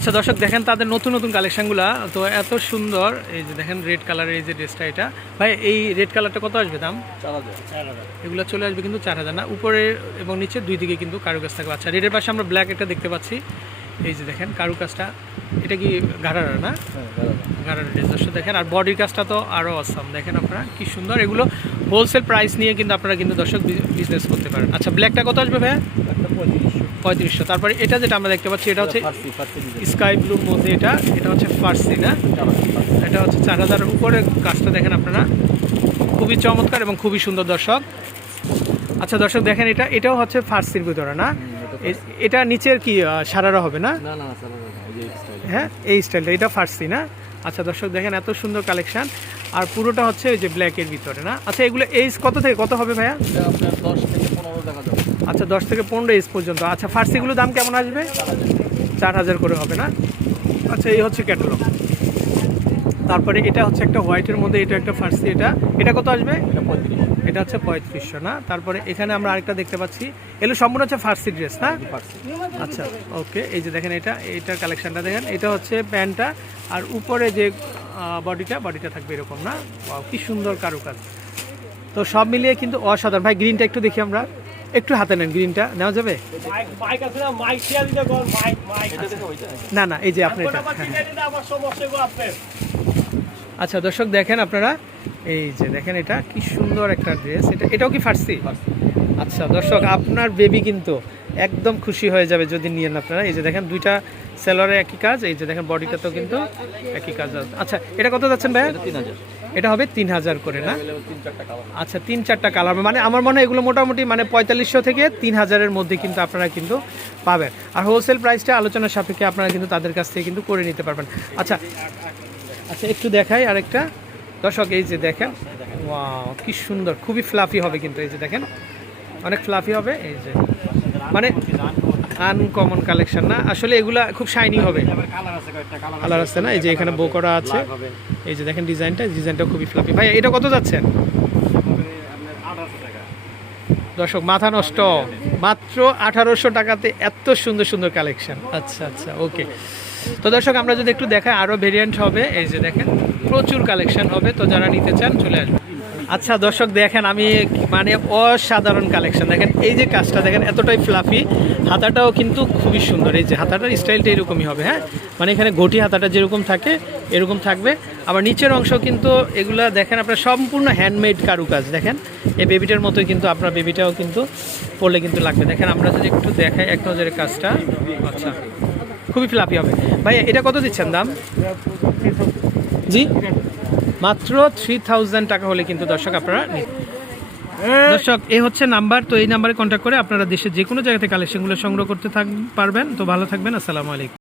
আচ্ছা দর্শক দেখেন তাদের নতুন নতুন কালেকশনগুলো। তো এত সুন্দর এই যে দেখেন রেড কালারের এই যে ড্রেসটা এটা। ভাই এই রেড কালারটা কত আসবে দাম? এগুলো চলে আসবে কিন্তু চার হাজার না। উপরে এবং নিচে দুই দিকে কিন্তু কারুকাজ থাকবে। আচ্ছা রেডের পাশে আমরা ব্ল্যাক একটা দেখতে পাচ্ছি। এই যে দেখেন কারুকাজটা এটা কি গাড়ারা না? গাড়ারা ড্রেস দেখেন আর বডির কাজটা তো আরও অসাম দেখেন আপনারা কি সুন্দর এগুলো হোলসেল প্রাইস নিয়ে কিন্তু আপনারা কিন্তু দর্শক বিজনেস করতে পারেন। আচ্ছা ব্ল্যাকটা কত আসবে ভাইয়া? পঁয়ত্রিশশো। তারপরে এটা যেটা আমরা দেখতে পাচ্ছি এটা হচ্ছে স্কাই ব্লুর মধ্যে এটা এটা হচ্ছে ফার্সি না? এটা হচ্ছে চার হাজারের উপরে কাজটা দেখেন আপনারা। খুবই চমৎকার এবং খুবই সুন্দর দর্শক। আচ্ছা দর্শক দেখেন এটা এটাও হচ্ছে ফার্সির ভিতরে না? এটা নিচের কি সারারা হবে না? হ্যাঁ এই স্টাইলটা এটা ফার্সি না? আচ্ছা দর্শক দেখেন এত সুন্দর কালেকশন আর পুরোটা হচ্ছে ওই যে ব্ল্যাকের ভিতরে না? আচ্ছা এগুলো এইজ কত থেকে কত হবে ভাইয়া? দশ থেকে পনেরো টাকা যাবে। আচ্ছা দশ থেকে পনেরো এজ পর্যন্ত। আচ্ছা ফার্সিগুলোর দাম কেমন আসবে? চার হাজার করে হবে না? আচ্ছা এই হচ্ছে ক্যাটালগ তারপরে এটা হচ্ছে একটা হোয়াইটের মধ্যে এটা একটা ফার্সি এটা। এটা কত আসবে? এটা পঁয়ত্রিশ। এটা হচ্ছে পঁয়ত্রিশশো না? তারপরে এখানে আমরা আরেকটা দেখতে পাচ্ছি। এগুলো সম্পূর্ণ হচ্ছে ফার্সি ড্রেস না? আচ্ছা ওকে এই যে দেখেন এটা এইটার কালেকশনটা দেখেন। এটা হচ্ছে প্যান্টটা আর উপরে যে বডিটা বডিটা থাকবে এরকম না? কি সুন্দর কারুকাজ। তো সব মিলিয়ে কিন্তু অসাধারণ। ভাই গ্রিনটা একটু দেখি আমরা। একটু হাতে নেন গ্রিনটা নেওয়া যাবে? না? না এই যে আপনি আচ্ছা দর্শক দেখেন আপনারা এই যে দেখেন এটা কি সুন্দর একটা ড্রেস এটা এটাও কি ফার্সি আচ্ছা দর্শক আপনার বেবি কিন্তু একদম খুশি হয়ে যাবে যদি নিয়েন আপনারা। এই যে দেখেন দুইটা সেলরে একই কাজ এই যে দেখেন বডিটা তো কিন্তু একই কাজ আচ্ছা এটা কত যাচ্ছেন ভাই এটা হবে তিন হাজার করে না? আচ্ছা তিন চারটা কালার মানে আমার মনে হয় এগুলো মোটামুটি মানে পঁয়তাল্লিশশো থেকে তিন হাজারের মধ্যে কিন্তু আপনারা কিন্তু পাবেন। আর হোলসেল প্রাইসটা আলোচনার সাপেক্ষে আপনারা কিন্তু তাদের কাছ থেকে কিন্তু করে নিতে পারবেন। আচ্ছা আচ্ছা একটু দেখাই আরেকটা। দর্শক এই যে দেখেন ওয়াও কি সুন্দর খুবই ফ্লাফি হবে কিন্তু এই যে দেখেন অনেক ফ্লাফি হবে এই যে। মানে আনকমন কালেকশন না? আসলে এগুলা খুব শাইনি হবে। কালার আছে না? এই যে এখানে বো করা আছে। এই যে দেখেন ডিজাইনটা ডিজাইনটা খুবই ফ্লাফি ভাই এটা কত যাচ্ছেন? দর্শক মাথা নষ্ট। মাত্র আঠারোশো টাকাতে এত সুন্দর সুন্দর কালেকশন আচ্ছা আচ্ছা ওকে তো দর্শক, আমরা যদি একটু দেখাই আরও ভেরিয়েন্ট হবে। এই যে দেখেন, প্রচুর কালেকশন হবে। তো যারা নিতে চান, চলে আসবেন আচ্ছা দর্শক, দেখেন, আমি মানে অসাধারণ কালেকশন দেখেন, এই যে কাজটা, দেখেন, এতটাই ফ্লাফি হাতাটাও কিন্তু খুবই সুন্দর। এই যে হাতাটার স্টাইলটা এরকমই হবে হ্যাঁ? মানে এখানে ঘটি হাতাটা যেরকম থাকে, এরকম থাকবে। আবার নিচের অংশ কিন্তু এগুলা, দেখেন, আপনার সম্পূর্ণ হ্যান্ডমেড কারুকাজ, দেখেন। এই বেবিটার মতোই কিন্তু আপনার বেবিটাও কিন্তু পড়লে কিন্তু লাগবে। দেখেন, আমরা যদি একটু দেখাই, এক নজরের কাজটা। আচ্ছা। খুবই ফ্লাপি হবে। ভাই, এটা কত দিচ্ছেন দাম? জি? মাত্র থ্রি থাউজেন্ড টাকা হলে কিন্তু দর্শক আপনারা দর্শক, এ হচ্ছে নাম্বার, তো এই নাম্বারে কন্ট্যাক্ট করে আপনারা দেশের যে কোনো জায়গাতে কালেকশনগুলো সংগ্রহ করতে থাক পারবেন। তো ভালো থাকবেন, আসসালামু আলাইকুম।